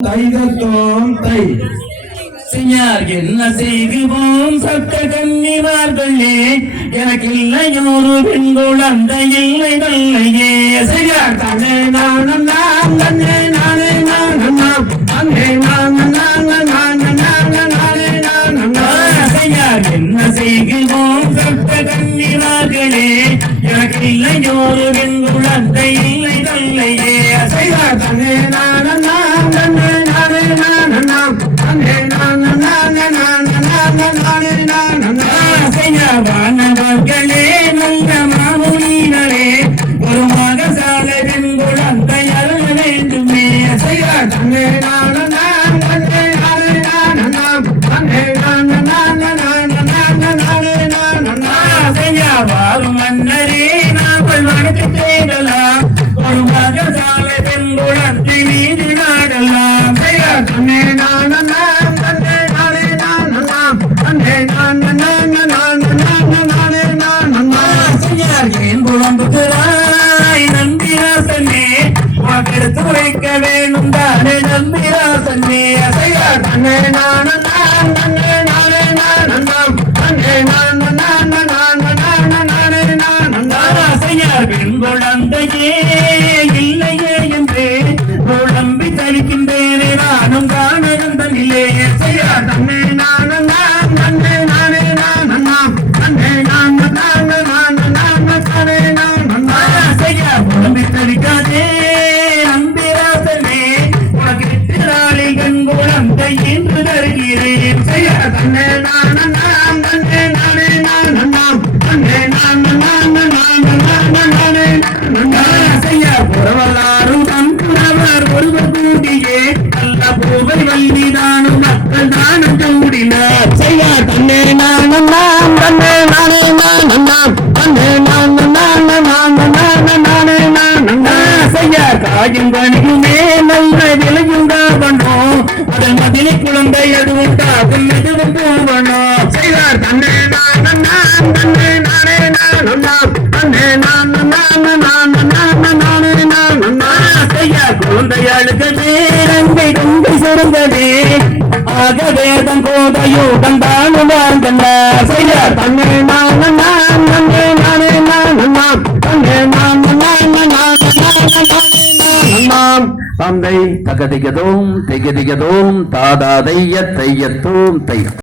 தைதத்தோம் தை செய்யார் என்ன செய்கிறோம் சட்ட கன்னிமார்களே எனக்கு இல்லையோரு பெண் குழந்தை இல்லை நல்லையே செய்யார் தன்னை நானும் நாம் தன்னை நானே நானும் நாம் அங்கே நானும் செய்யார் என்ன செய்கிறோம் சட்ட கன்னிமார்களே எனக்கு இல்லையோரு பெண் குழந்தை இல்லை நல்லையே செய்யார் தன்னை நானும் நாம் தன்னை நானே நானும் நாம் வானவர்களே நல்ல மாமுனிகளே ஒரு மகசால பெண் குழந்தை அருள வேண்டுமே செய்யார் தன்னை நானும் நாம் தன்னை நானே நானும் நாம் தன்னை செய்யா வாரும் மன்னரே நாங்கள் வணக்கு தேடலாம் ஒரு மகசால பெண் குழந்தை மீது நாடலாம் செய்யார் தன்னை நானும் நாம் தன்னை நானே நானும் நாம் தன்னை செய்யார் புலம்புகிறாய் நம்பிராசனே உனக்கெடுத்து உரைக்க வேண்டும் தானே நம்பிராசனே செய்யார் தன்னை நானும் நாம் தன்னை நானே நானும் நாம் தன்னை செய்யார் பெண் குழந்தையே இல்லையே என்று குழம்பி தரிக்கின்றேனே நானும் காணகந்தனிலே செய்யார் தன்னை நானும் நாம் தன்னை நானே நானும் நாம் தன்னை செய்யார் குழம்பி தரிக்காதே அம்பிராசனே உனக்கு எட்டினாளில் கண் குழந்தை என்று தருகிறேன் செய்யார் தன்னை நானும் நாம் தன்னை நானே நானும் நாம் தன்னை செய்யார் புறவல்லாரும் தம்புறவர் ஒருவர் கூடியே நல்ல பூவை வல்லிதானும் மக்கள் தானம் கூடினார் செய்யார் தன்னை நானும் நாம் தன்னை நானே நானும் நாம் தன்னை செய்யார் காயும் கணியுமே நல்ல விளையுண்டாவனோ அதன் மதிலை குழந்தை அது உண்டாகும் மெதுவும் போவனோ செய்யார் தன்னை நானும் நாம் தன்னை நானே நானும் நாம் தன்னை செய்யார் குழந்தை அழுகவே ரங்கை கொங்கை சுரந்ததே ஆக வேதம் கோதையுடன் தானும் வாழ்ந்தனர் செய்யார் தன்னை நானும் நாம் தன்னை நானே நானும் நாம் தன்னை தந்தை தகதிகதோம் திகதிகதோம் தாதா தைய தையத்தோம் தை